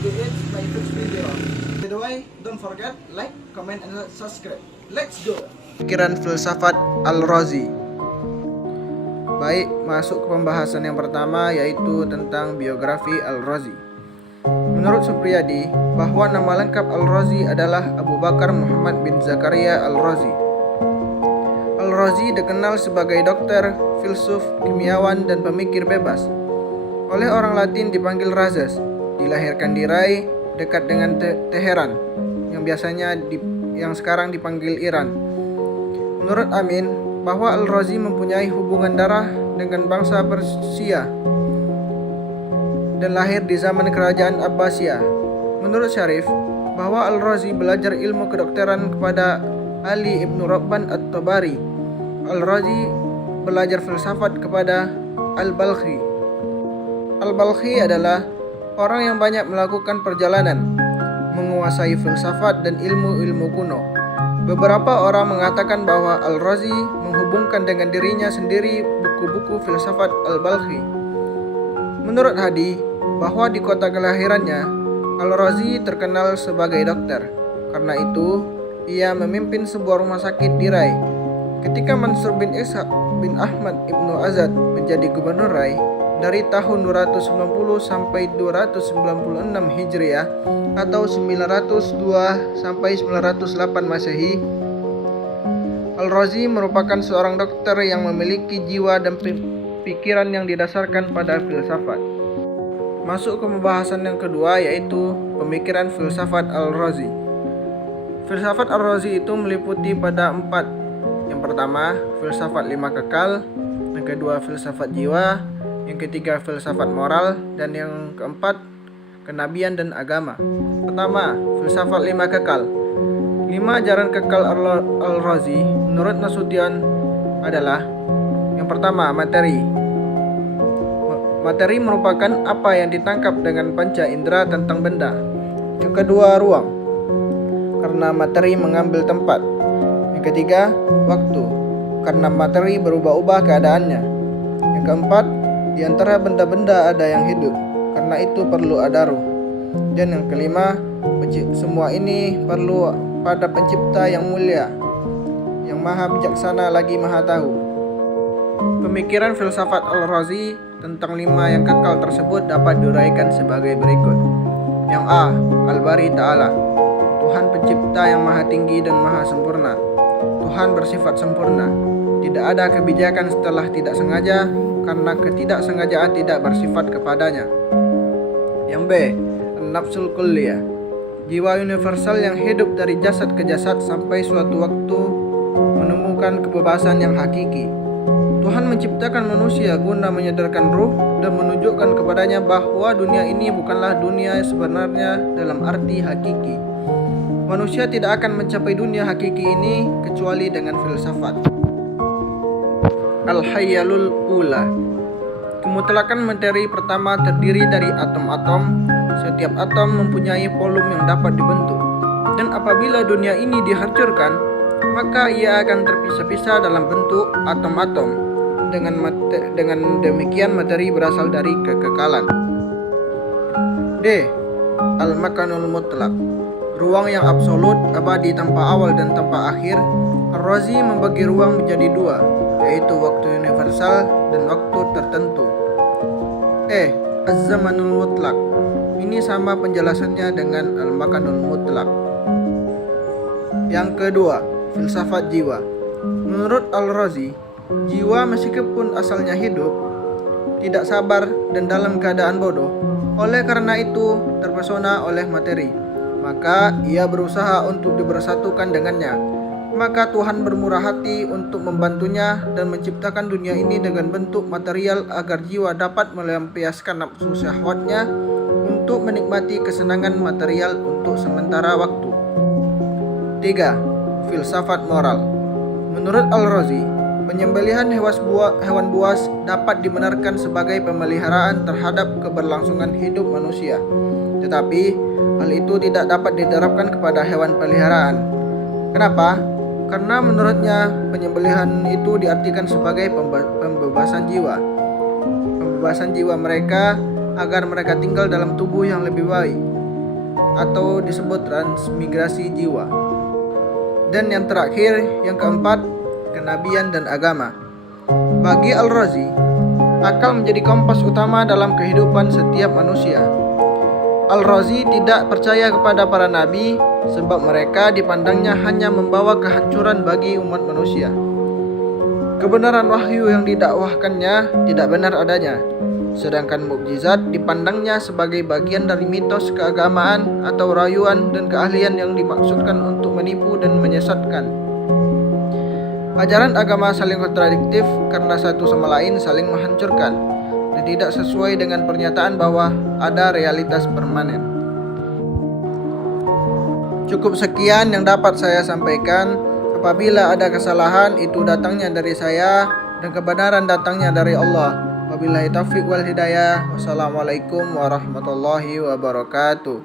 This is my first video. By the way, don't forget like, comment, and subscribe. Let's go. Pikiran filsafat Al-Razi. Baik, masuk ke pembahasan yang pertama, yaitu tentang biografi Al-Razi. Menurut Supriyadi, bahwa nama lengkap Al-Razi adalah Abu Bakar Muhammad bin Zakaria Al-Razi. Al-Razi dikenal sebagai dokter, filsuf, kimiawan, dan pemikir bebas. Oleh orang Latin dipanggil Razes. Dilahirkan di Rai, dekat dengan Teheran, yang sekarang dipanggil Iran. Menurut Amin, bahwa Al-Razi mempunyai hubungan darah dengan bangsa Persia dan lahir di zaman kerajaan Abbasiyah. Menurut Syarif, bahwa Al-Razi belajar ilmu kedokteran kepada Ali ibnu Rabban at-Tabari. Al-Razi belajar filsafat kepada Al-Balkhi. Al-Balkhi adalah orang yang banyak melakukan perjalanan, menguasai filsafat dan ilmu-ilmu kuno. Beberapa orang mengatakan bahwa Al-Razi menghubungkan dengan dirinya sendiri buku-buku filsafat Al-Balkhi. Menurut Hadi, bahwa di kota kelahirannya, Al-Razi terkenal sebagai dokter. Karena itu, ia memimpin sebuah rumah sakit di Rai. Ketika Mansur bin Ishaq bin Ahmad ibnu Azad menjadi gubernur Rai dari tahun 290 sampai 296 Hijriah atau 902 sampai 908 Masehi, Al-Razi merupakan seorang dokter yang memiliki jiwa dan pikiran yang didasarkan pada filsafat. Masuk ke pembahasan yang kedua, yaitu pemikiran filsafat Al-Razi. Filsafat Al-Razi itu meliputi pada 4. Yang pertama, filsafat 5 kekal. Yang kedua, filsafat jiwa. Yang ketiga, filsafat moral. Dan yang keempat, kenabian dan agama. Pertama, filsafat 5 kekal. 5 ajaran kekal Al-Razi menurut Nasution adalah: yang pertama, materi. Materi merupakan apa yang ditangkap dengan panca indera tentang benda. Yang kedua, ruang, karena materi mengambil tempat. Yang ketiga, waktu, karena materi berubah-ubah keadaannya. Yang keempat, di antara benda-benda ada yang hidup, karena itu perlu ada ruh. Dan yang kelima, semua ini perlu pada pencipta yang mulia, yang maha bijaksana lagi maha tahu. Pemikiran filsafat Al-Razi tentang 5 yang kekal tersebut dapat diuraikan sebagai berikut. Yang A. Al-Bari Ta'ala, Tuhan pencipta yang maha tinggi dan maha sempurna. Tuhan bersifat sempurna. Tidak ada kebijakan setelah tidak sengaja, karena ketidaksengajaan tidak bersifat kepadanya. Yang B. An-Nafsul Kulliyah, jiwa universal yang hidup dari jasad ke jasad sampai suatu waktu menemukan kebebasan yang hakiki. Tuhan menciptakan manusia guna menyadarkan ruh dan menunjukkan kepadanya bahwa dunia ini bukanlah dunia sebenarnya dalam arti hakiki. Manusia tidak akan mencapai dunia hakiki ini kecuali dengan filsafat. Al-Hayyalul Ula, kemutlakan materi pertama terdiri dari atom-atom. Setiap atom mempunyai volume yang dapat dibentuk. Dan apabila dunia ini dihancurkan, maka ia akan terpisah-pisah dalam bentuk atom-atom. Dengan demikian materi berasal dari kekekalan. D. Al-Makanul Mutlak, ruang yang absolut, abadi tanpa awal dan tanpa akhir. Al-Razi membagi ruang menjadi 2, yaitu waktu universal dan waktu tertentu. E. Az-Zamanul Mutlak, ini sama penjelasannya dengan Al-Makanul Mutlak. Yang kedua, filsafat jiwa. Menurut Al-Razi, jiwa meskipun asalnya hidup, tidak sabar dan dalam keadaan bodoh. Oleh karena itu terpesona oleh materi, maka ia berusaha untuk dibersatukan dengannya. Maka Tuhan bermurah hati untuk membantunya dan menciptakan dunia ini dengan bentuk material agar jiwa dapat melampiaskan nafsu syahwatnya untuk menikmati kesenangan material untuk sementara waktu. 3. Filsafat moral. Menurut Al-Razi, penyembelihan hewan buas dapat dibenarkan sebagai pemeliharaan terhadap keberlangsungan hidup manusia. Tetapi hal itu tidak dapat diterapkan kepada hewan peliharaan. Kenapa? Karena menurutnya penyembelihan itu diartikan sebagai pembebasan jiwa. Pembebasan jiwa mereka agar mereka tinggal dalam tubuh yang lebih baik. atau disebut transmigrasi jiwa. Dan yang terakhir, yang keempat, kenabian dan agama. Bagi Al-Razi, akal menjadi kompas utama dalam kehidupan setiap manusia. Al-Razi tidak percaya kepada para nabi sebab mereka dipandangnya hanya membawa kehancuran bagi umat manusia. Kebenaran wahyu yang didakwahkannya tidak benar adanya, sedangkan mukjizat dipandangnya sebagai bagian dari mitos keagamaan atau rayuan dan keahlian yang dimaksudkan untuk menipu dan menyesatkan. Ajaran agama saling kontradiktif karena satu sama lain saling menghancurkan dan tidak sesuai dengan pernyataan bahwa ada realitas permanen. Cukup sekian yang dapat saya sampaikan. Apabila ada kesalahan, itu datangnya dari saya dan kebenaran datangnya dari Allah. Wabillahi taufiq wal hidayah. Wassalamualaikum warahmatullahi wabarakatuh.